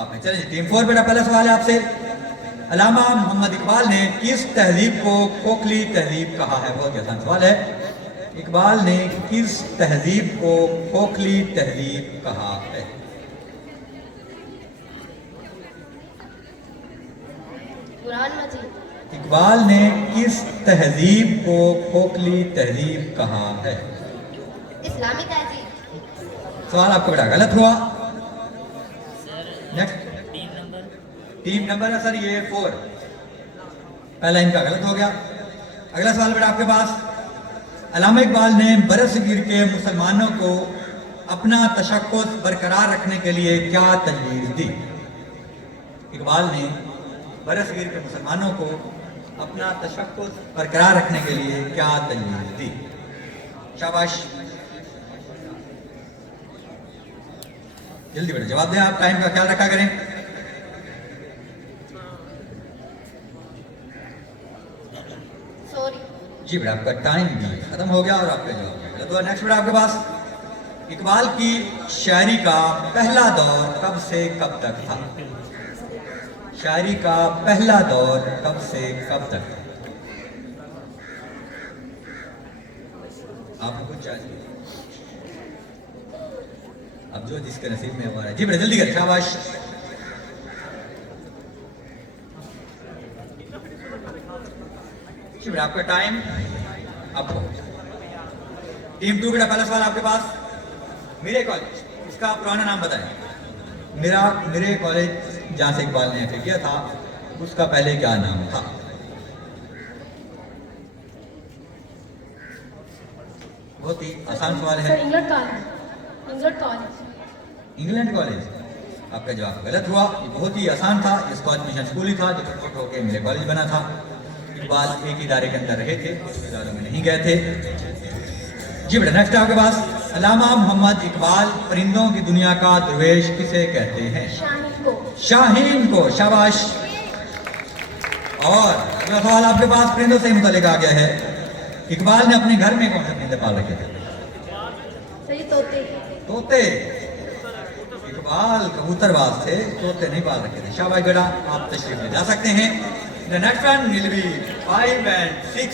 आप हैं। चलिए टीम 4 बेटा, पहला सवाल है आपसे। अल्लामा मोहम्मद इकबाल ने किस तहजीब को खोखली तहजीब कहा है? बहुत ही आसान सवाल है। इकबाल ने किस तहजीब को खोखली तहजीब कहा है? कुरान मजीद। इकबाल ने किस तहजीब को खोखली तहजीब कहा है? इस्लामी तहजीब। सवाल आपका बेटा गलत हुआ। नेक्स्ट टीम नंबर है सर ये 4, पहला इनका गलत हो गया। अगला सवाल बेटा आपके पास। अल्लामा इकबाल ने बरसगीर के मुसलमानों को अपना तशक्कुस बरकरार रखने के लिए क्या तजवीज़ दी? इकबाल ने बरसगीर के मुसलमानों को अपना तशक्कुस बरकरार रखने के लिए क्या तजवीज़ दी? शाबाश, जल्दी बेटा जवाब दें। आप टाइम का ख्याल रखा करें। सॉरी। जी बेटा आपका टाइम भी खत्म हो गया और आपका जवाब भी गलत हुआ। नेक्स्ट बेटा आपके पास। इकबाल की शायरी का पहला दौर कब से कब तक था? शायरी का पहला दौर कब से कब तक था? आपको कुछ चाहिए? अब जो जिसके नसीब में हुआ है। जी बेटा जल्दी करें, शाबाश। जी बेटा आपका टाइम अब हो। टीम 2 बेटा, पहला सवाल आपके पास। मेरे कॉलेज, इसका पुराना नाम बताएं। मेरे कॉलेज जहाँ से इकबाल ने एंटर किया था उसका पहले क्या नाम था? बहुत ही आसान सवाल है। England college. England college. England college. आपका जवाब गलत हुआ। ये बहुत ही आसान था। इस कॉलेज मिशन स्कूल ही था जो प्रमोट होकर मेरे कॉलेज बना था। इकबाल एक इदारे के अंदर रहे थे, दूसरे इदारों में नहीं गए थे। जी बेटा नेक्स्ट आपके पास। अल्लामा मोहम्मद इकबाल परिंदों की दुनिया का दरवेश किसे कहते हैं? शाहीन को। शाहीन को, शाबाश। और अगला सवाल आपके पास परिंदों से मुतालिक आ गया है। इकबाल ने अपने घर में कौन से परिंदे पाल रखे थे? सही, तोते। तोते। इकबाल कबूतरबाज थे, तोते नहीं पाल रखे थे। शाबाश बेटा, आप तशरीफ ले जा सकते हैं। The next one will be 5 and 6